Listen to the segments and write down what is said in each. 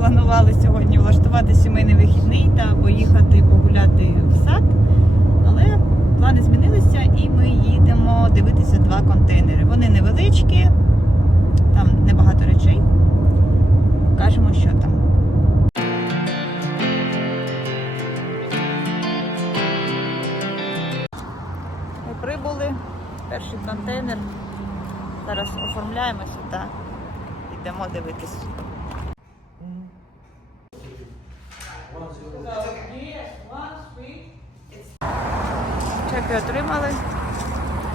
планували сьогодні влаштувати сімейний вихідний та поїхати погуляти в сад. Але плани змінилися і ми їдемо дивитися два контейнери. Вони невеличкі, там небагато речей. Покажемо, що там. Ми прибули. Перший контейнер. Зараз оформляємося та йдемо дивитись.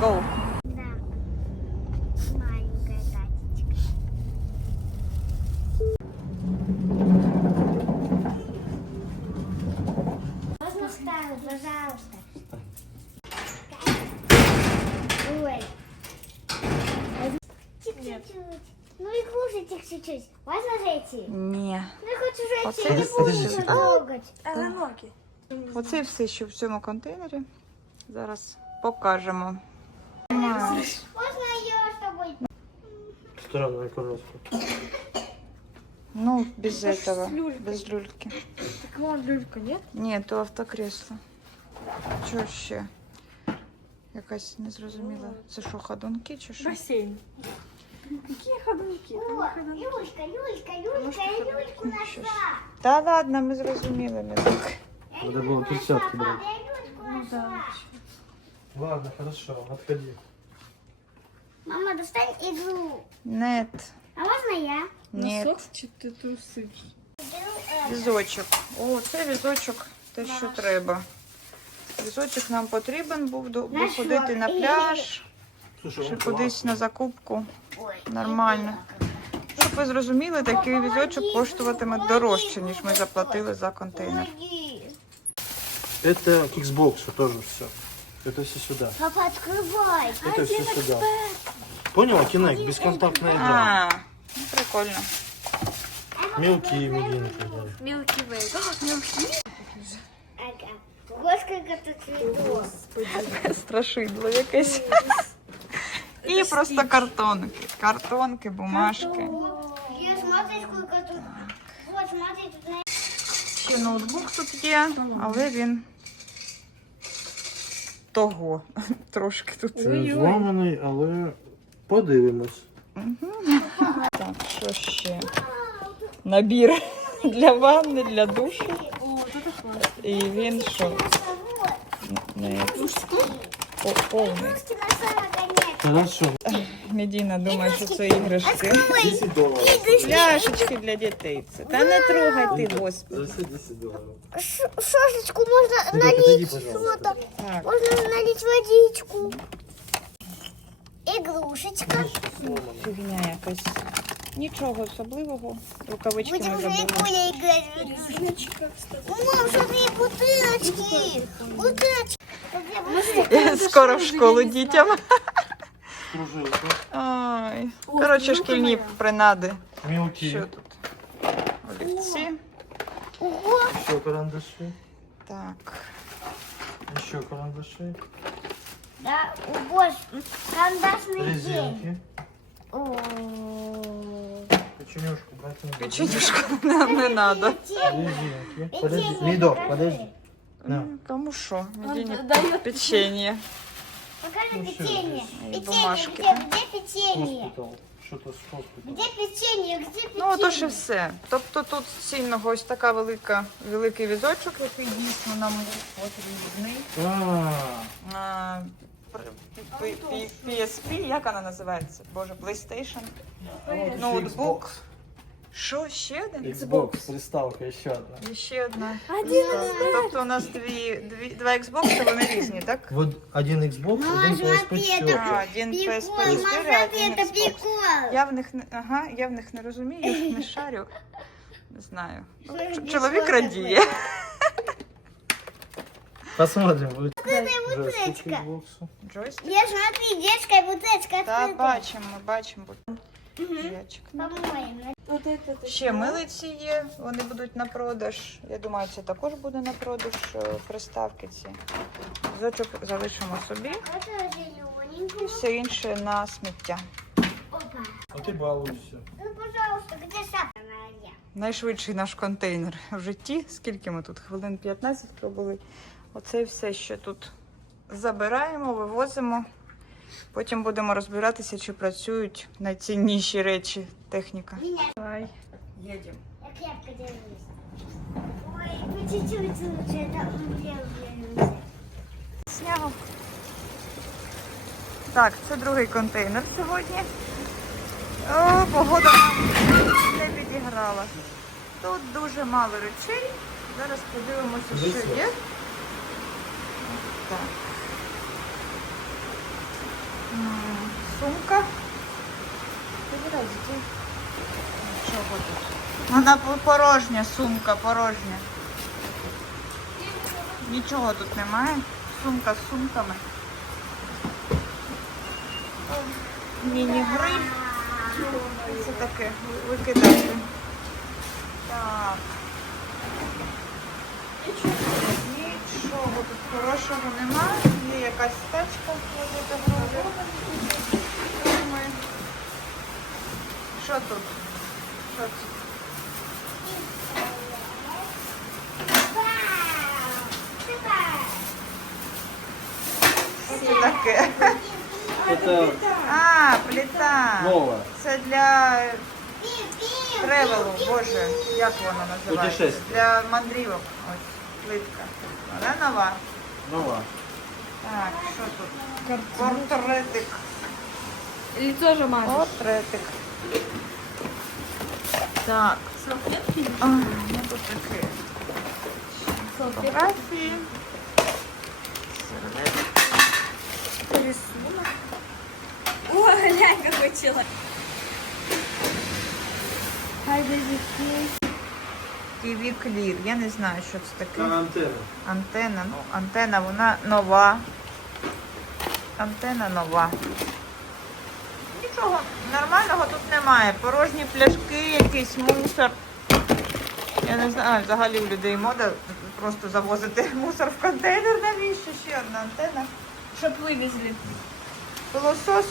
Go. Да. Маленькая тачечка. Можно вставить, пожалуйста? Ой. Чуть-чуть. Ну и кушать их чуть-чуть. Можно зайти? Ні. Ну я хочу Оце зайти, не все, буду трогать. Оце все, що в цьому контейнері. Зараз покажемо. Можно я с тобой? Странная коробка. Ну, без этого, без люльки. Так вон люлька, нет? Ні, то автокресло. Що ще? Якась незрозуміла. Це що, ходунки чи що? Бассейн. Какие ходунки? О, Там не ходунки. Люлька, Люлька, Люлька, я Люльку Щось. нашла. Та ладно, ми зрозуміли, не так. Я Надо Люльку было перчатки нашла, брать. папа, Я Люльку Ну нашла. Ладно, хорошо, отходи. Мама, достань игру. Нет. А можно я? Ні. Носок чи ти труси? Візочок. О, це візочок, те, що треба. Візочок нам потрібен був до ходити на пляж, Слушай, чи он кудись на закупку. Ой, Нормально. Щоб ви зрозуміли, такий візочок коштуватиме дорожче, ніж ми заплатили за контейнер. Помоги. Это к Xbox тоже все. Это все сюда. Папа, открывай. Это все сюда. Поняла, Kinect, бесконтактная игра. А, ну, прикольно. Мелкие медийные и так далее. Мілкі вей. Ага. Вот сколько тут цветов. Страшидло якесь. І просто картонки. Картонки, бумажки. Я смотри, сколько тут. Вот, смотри, тут на... Ще ноутбук тут є, але він того. Трошки тут. Це Зламаний, але подивимось. Так, що ще? Набір для ванни, для душу. І він що? Не, по- повний. Хорошо. Медіна думає, що це іграшки. 10 долларов. Пляшечки для дітей. Це. Та не трогай ти, господи. За все 10 долларов. Ш- Шашечку можно подойди, налить пожалуйста. что-то. Так, Можно налить водичку. Игрушечка. фігня якась. Нічого особливого. Рукавички Будем уже забули. Игуля играть. в игрушечку. Мам, смотри, бутылочки. Бутылочки. Скоро в школу дітям. Кружилка. Ой. О, Коротше, скільки шкільні моя. принади. Що Мелкие. тут? Олівці. Ого, Еще карандаши. Так. Еще карандаши. да, ого, карандашный день. Резинки. О. Печенюшку брать не буду. Печенюшку нам не треба. Резинки. Подожди. Лидо, подожди. На. Кому що? Медіні Он дает печенье. Покажи Ну, печенье. Печенье, бумажки, где, да? где печенье? С хоспитал. Где печенье, где печенье? Ну, ото ж і все. Тобто тут цінного ось така велика, великий візочок, який дійсно нам. А, А, пр- P- P- PSP, як вона називається? Боже, PlayStation. Ноутбук. Що, ще один? Xbox, приставка еще одна. І ще одна. Один Тобто у нас дві, дві, два Xbox, вони різні, так? Вот один Xbox, Мама, один смотри, PSP это- 啊 4. А, один Прикол, PSP мама, 4, а один это Xbox. прикол. Я в них не ага, я в них не розумію, їх не шарю. Не знаю. Ну, Що ж ч- без Чоловік фото радіє. Посмотрим. будет. бутылочка. Джойстик Xbox. Джойстик. Я смотри, детская бутылочка Та открыта. бачимо, бачимо. Мгм. Ячик. По-моему. Вот это. это Ще милиці є, вони будуть на продаж. Я думаю, це також буде на продаж е, приставки ці. Зочок залишимо собі Это і зелененький. все інше на сміття. Опа. А ты балуешься. Ну, пожалуйста, где шапка моя? Найшвидший наш контейнер в житті. Скільки ми тут? Хвилин 15 пробули. Оце все, що тут забираємо, вивозимо. Потім будемо розбиратися, чи працюють найцінніші речі техніка. Давай, їдемо. я крепко. Ой, по чуть-чуть лучше, Снягу. Так, це другий контейнер сьогодні. О, погода нам не підіграла. Тут дуже мало речей. Зараз подивимося, що є. Так. Сумка. Вибирай, дітей. Чого тут? Вона порожня, сумка порожня. Нічого тут немає. Сумка з сумками. Міні-гриль. Це таке викидати. Так. Нічого тут хорошого немає. Є якась тачка возити грубо. Що тут? Що це? Що це таке? Это А, плита. новое. Це для тревелу, боже, як воно називається? Путешествие. Для мандрівок. Ось плитка. Вона нова. Нова. Так, що тут? Портретик. Лицо же мажешь. Портретик. Так. А, ну тут таке. Фотографії. Серветки. Рисунок. О, глянь, какой человек. TV Clear. Я не знаю, що це таке. Антенна. Антенна, ну, антенна, вона нова. Антенна нова. Нічого нормального тут немає. Порожні пляшки, якийсь мусор. Я не знаю, взагалі у людей мода просто завозити мусор в контейнер. Навіщо? Ще одна антенна. Щоб вивезли. Пилосос.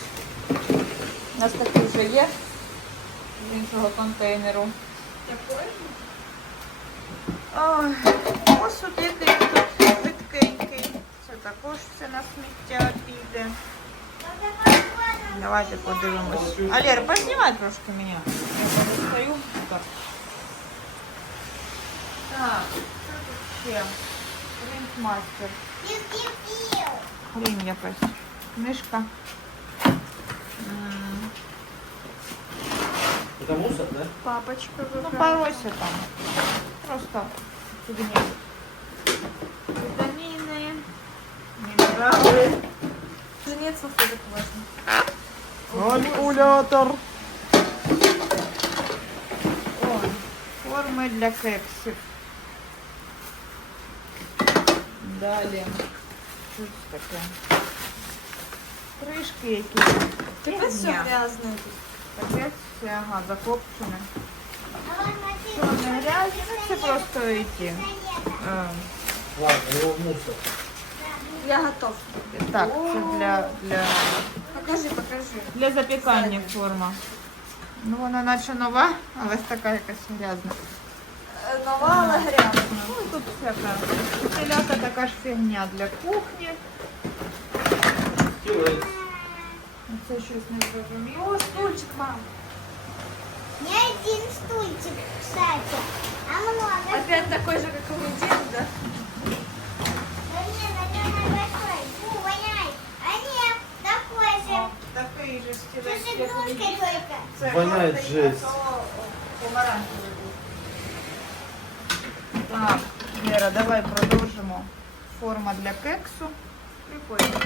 У нас такий вже є з іншого контейнеру. Ой, посуд який тут швидкенький. Це також все на сміття піде. Давайте подивимось. Алєр, познімай трошки мене. Я достаю. Так. Так, що тут ще? Ринкмастер. Хрінь якась. Книжка. М, Это мусор, да? Папочка Ну, поройся там. Просто фигня. Витамины, минералы. Уже нет салфеток важно. Калькулятор. Ой, формы для кексів. Далі. Що це таке? Кришки якісь. Это все Фігня. грязное. Капець, все, ага, закопчене. Що не грязь? Це просто ті. е, Ладно, его в мусор. Я готов. Так, це для, для, Покажи, покажи. для запікання форма. Ну, вона наче нова, але така якась грязна. Э, Нова, але грязна. Ну, і тут всяка. Телята така ж фігня для кухні. Стилет. Це щось не зрозуміло. О, стульчик, мам. Не один стульчик, кстати, а много. Опять такой же, как у дед, да? Да нет, наверное, О, Такий же С стілець, як у игрушкой только. Це Воняє жовтий, жесть. а то помаранчевий був. Так, Лера, давай продовжимо. Форма для кексу. Прикольно.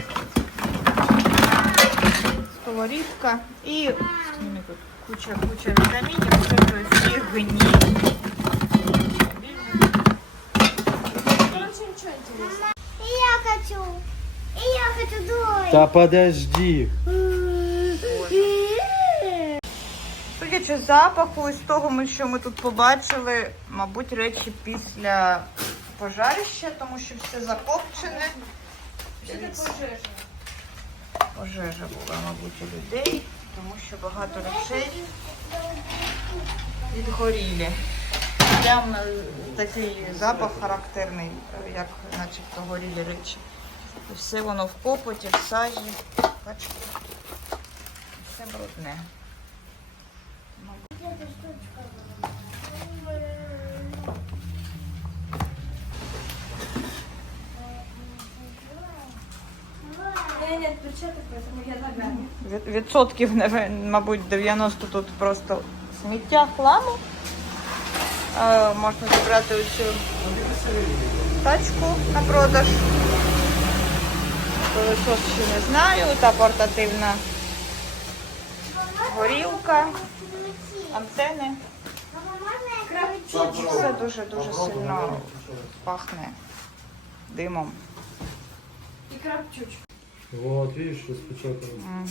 Сковорідка і зніми тут куча, куча вітамінів, всякої фігні. Короче. И я хочу. И я хочу дой. Да подожди. Судячи з запаху і з того, що ми тут побачили, мабуть, речі після пожарища, тому що все закопчене. Что такое жижа? Пожежа була, мабуть, у людей. тому що багато речей відгорілі. Прям е, такий запах характерний, як начебто горілі речі. І все воно в попоті, в сажі. Бачите? Все брудне. Відсотків, мабуть, 90 тут просто сміття хламу. Е, можна забрати оцю тачку на продаж. Пилосос ще не знаю, та портативна горілка, антени. Все дуже-дуже сильно пахне димом. И крапчучка. Вот, видишь, распечатано. Угу.